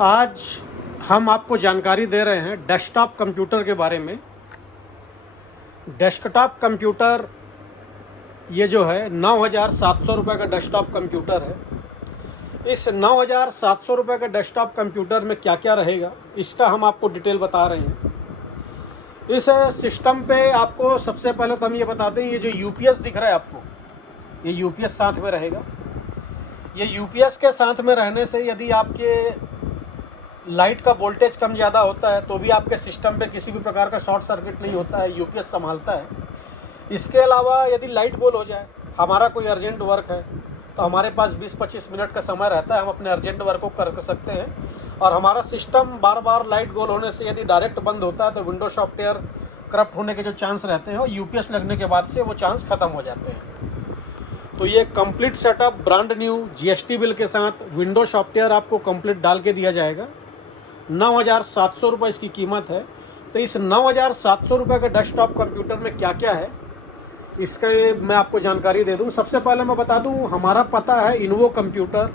आज हम आपको जानकारी दे रहे हैं डेस्कटॉप कंप्यूटर के बारे में। डेस्कटॉप कंप्यूटर ये जो है 9,700 रुपये का डेस्कटॉप कंप्यूटर है। इस 9,700 रुपये का डेस्कटॉप कंप्यूटर में क्या क्या रहेगा इसका हम आपको डिटेल बता रहे हैं। इस सिस्टम पे आपको सबसे पहले तो हम ये बताते हैं, ये जो यूपीएस दिख रहा है आपको, ये यूपीएस साथ में रहेगा। ये यूपीएस के साथ में रहने से यदि आपके लाइट का वोल्टेज कम ज़्यादा होता है तो भी आपके सिस्टम पे किसी भी प्रकार का शॉर्ट सर्किट नहीं होता है, यूपीएस संभालता है। इसके अलावा यदि लाइट गोल हो जाए, हमारा कोई अर्जेंट वर्क है तो हमारे पास 20-25 मिनट का समय रहता है, हम अपने अर्जेंट वर्क को कर सकते हैं। और हमारा सिस्टम बार बार लाइट गोल होने से यदि डायरेक्ट बंद होता है तो विंडो सॉफ्टवेयर करप्ट होने के जो चांस रहते हैं, यूपीएस लगने के बाद से वो चांस ख़त्म हो जाते हैं। तो ये complete setup brand new GST bill के साथ विंडो सॉफ्टवेयर आपको कंप्लीट डाल के दिया जाएगा। 9,700 रुपये इसकी कीमत है। तो इस 9,700 रुपये के डेस्कटॉप कंप्यूटर में क्या क्या है इसका मैं आपको जानकारी दे दूं। सबसे पहले मैं बता दूं, हमारा पता है इन्वो computer,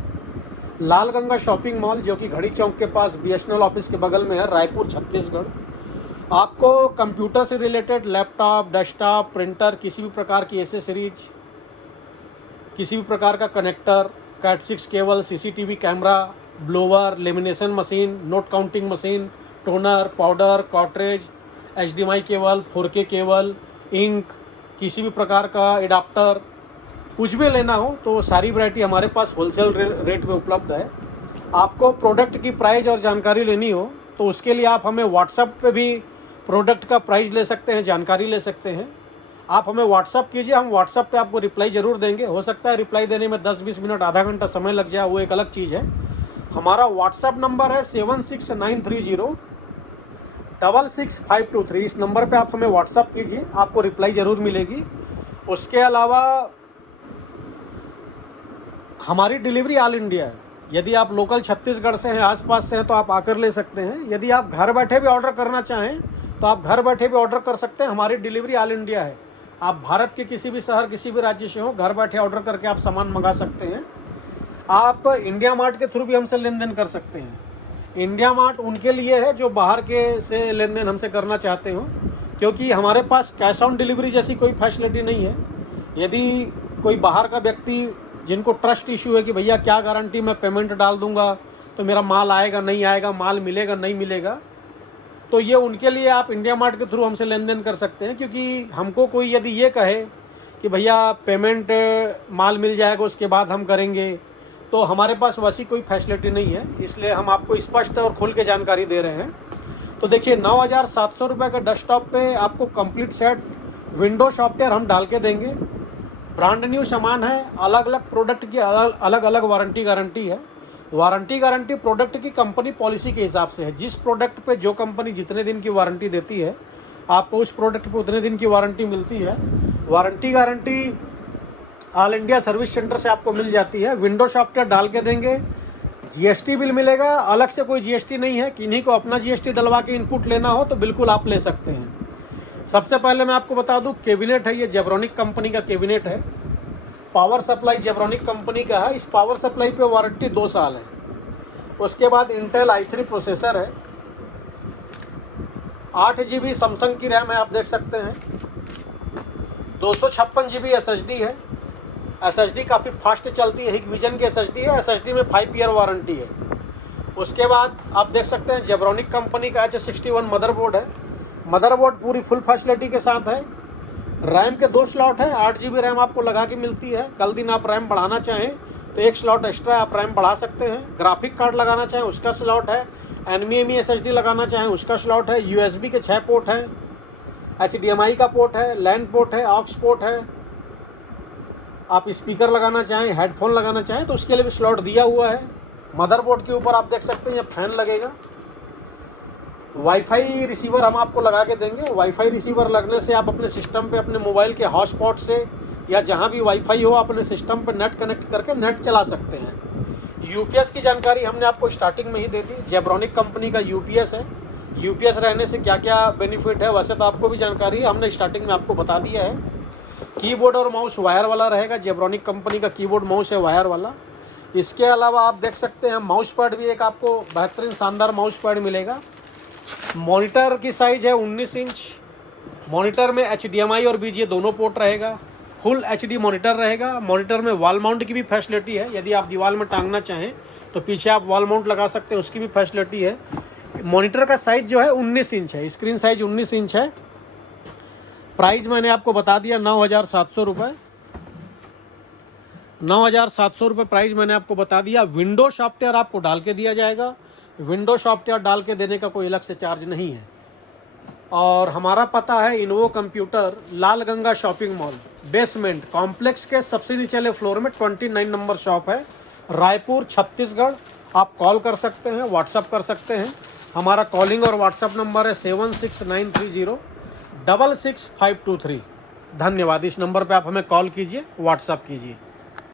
Lal Ganga shopping mall, जो कि घड़ी चौक के पास बीएसएनएल ऑफिस के बगल में है, रायपुर छत्तीसगढ़। आपको कंप्यूटर से रिलेटेड लैपटॉप, डेस्कटॉप, प्रिंटर, किसी भी प्रकार की एसेसरीज, किसी भी प्रकार का connector, cat 6 cable, CCTV camera, blower, lamination machine, note counting machine, toner, powder, cartridge, HDMI cable, 4K cable, ink, किसी भी प्रकार का एडाप्टर, कुछ भी लेना हो तो सारी वैरायटी हमारे पास होलसेल रेट में उपलब्ध है। आपको प्रोडक्ट की प्राइस और जानकारी लेनी हो तो उसके लिए आप हमें व्हाट्सएप पे भी प्रोडक्ट का प्राइस ले सकते हैं, जानकारी ले सकते हैं। आप हमें व्हाट्सअप कीजिए, हम व्हाट्सअप पे आपको रिप्लाई ज़रूर देंगे। हो सकता है रिप्लाई देने में 10-20 मिनट, आधा घंटा समय लग जाए, वो एक अलग चीज़ है। हमारा व्हाट्सअप नंबर है 7693066523। इस नंबर पे आप हमें व्हाट्सअप कीजिए, आपको रिप्लाई ज़रूर मिलेगी। उसके अलावा हमारी डिलीवरी ऑल इंडिया है। यदि आप लोकल छत्तीसगढ़ से हैं, आसपास से हैं, तो आप आकर ले सकते हैं। यदि आप घर बैठे भी ऑर्डर करना चाहें तो आप घर बैठे भी ऑर्डर कर सकते हैं। हमारी डिलीवरी ऑल इंडिया है। आप भारत के किसी भी शहर, किसी भी राज्य से हो, घर बैठे ऑर्डर करके आप सामान मंगा सकते हैं। आप इंडिया मार्ट के थ्रू भी हमसे लेन देन कर सकते हैं। इंडिया मार्ट उनके लिए है जो बाहर के से लेन देन हमसे करना चाहते हो, क्योंकि हमारे पास कैश ऑन डिलीवरी जैसी कोई फैसिलिटी नहीं है। यदि कोई बाहर का व्यक्ति जिनको ट्रस्ट इशू है कि भैया क्या गारंटी, मैं पेमेंट डाल दूंगा तो मेरा माल आएगा नहीं आएगा, माल मिलेगा नहीं मिलेगा, तो ये उनके लिए आप इंडिया मार्ट के थ्रू हमसे लेन देन कर सकते हैं। क्योंकि हमको कोई यदि ये कहे कि भैया पेमेंट माल मिल जाएगा उसके बाद हम करेंगे, तो हमारे पास वैसी कोई फैसिलिटी नहीं है। इसलिए हम आपको स्पष्ट और खुल के जानकारी दे रहे हैं। तो देखिए, 9,700 रुपये का डेस्कटॉप पे आपको कंप्लीट सेट विंडो सॉफ्टवेयर हम डाल के देंगे। ब्रांड न्यू सामान है, अलग अलग प्रोडक्ट की अलग अलग वारंटी गारंटी है। वारंटी गारंटी प्रोडक्ट की कंपनी पॉलिसी के हिसाब से है। जिस प्रोडक्ट पे जो कंपनी जितने दिन की वारंटी देती है, आपको उस प्रोडक्ट पे उतने दिन की वारंटी मिलती है। Warranty guarantee all India service centre से आपको मिल जाती है। विंडो सॉफ्टवेयर डाल के देंगे, जीएसटी बिल मिलेगा। अलग से कोई जीएसटी नहीं है। किन्हीं को अपना जीएसटी डलवा के इनपुट लेना हो तो बिल्कुल आप ले सकते हैं। सबसे पहले मैं आपको बता दूं, कैबिनेट है, ये जेब्रॉनिक कंपनी का कैबिनेट है। पावर सप्लाई जेब्रॉनिक कंपनी का है। इस पावर सप्लाई पे वारंटी 2 साल है। उसके बाद इंटेल i3 प्रोसेसर है। 8 GB सैमसंग की रैम है, आप देख सकते हैं। 256 GB SSD है। SSD काफ़ी फास्ट चलती है, हिकविजन की SSD है। SSD में 5 ईयर वारंटी है। उसके बाद आप देख सकते हैं जेब्रॉनिक कंपनी का H61 मदरबोर्ड है। मदरबोर्ड पूरी फुल फैसिलिटी के साथ है। रैम के 2 स्लॉट हैं, 8 GB रैम आपको लगा के मिलती है। कल दिन आप रैम बढ़ाना चाहें तो 1 स्लॉट एक्स्ट्रा आप रैम बढ़ा सकते हैं। ग्राफिक कार्ड लगाना चाहें उसका स्लॉट है। NVMe SSD लगाना चाहें उसका स्लॉट है। USB के 6 पोर्ट हैं। HDMI का पोर्ट है, लैन पोर्ट है, ऑक्स पोर्ट है। आप स्पीकर लगाना चाहें, हेडफोन लगाना चाहें तो उसके लिए भी स्लॉट दिया हुआ है। मदरबोर्ड के ऊपर आप देख सकते हैं ये फैन लगेगा। वाईफाई रिसीवर हम आपको लगा के देंगे। वाईफाई रिसीवर लगने से आप अपने सिस्टम पे अपने मोबाइल के हॉटस्पॉट से या जहाँ भी वाईफाई हो अपने सिस्टम पे नेट कनेक्ट करके नेट चला सकते हैं। यूपीएस की जानकारी हमने आपको स्टार्टिंग में ही दे दी। जेब्रॉनिक कंपनी का यूपीएस है। यूपीएस रहने से क्या क्या बेनिफिट है वैसे तो आपको भी जानकारी है, हमने स्टार्टिंग में आपको बता दिया है। कीबोर्ड और माउस वायर वाला रहेगा। जेब्रॉनिक कंपनी का कीबोर्ड माउस है वायर वाला। इसके अलावा आप देख सकते हैं माउस पैड भी एक आपको बेहतरीन शानदार माउस पैड मिलेगा। मॉनिटर की साइज़ है 19 इंच। मॉनिटर में HDMI और VGA दोनों पोर्ट रहेगा। फुल HD मॉनिटर रहेगा। मॉनिटर में वॉल माउंट की भी फैसिलिटी है, यदि आप दीवार में टांगना चाहें तो पीछे आप वॉल माउंट लगा सकते हैं, उसकी भी फैसिलिटी है। मॉनिटर का साइज़ जो है 19 इंच है, स्क्रीन साइज 19 इंच है। प्राइस मैंने आपको बता दिया 9,700 रुपये। 9,700 रुपये प्राइस मैंने आपको बता दिया। विंडो सॉफ्टवेयर आपको डाल के दिया जाएगा। विंडो सॉफ्टवेयर डाल के देने का कोई अलग से चार्ज नहीं है। और हमारा पता है Innovo computer, Lal Ganga shopping mall basement complex के सबसे निचले फ्लोर में 29 नंबर शॉप है, रायपुर छत्तीसगढ़। आप कॉल कर सकते हैं, व्हाट्सअप कर सकते हैं। हमारा कॉलिंग और व्हाट्सअप नंबर है 7693066523। धन्यवाद। इस नंबर पे आप हमें कॉल कीजिए, व्हाट्सअप कीजिए।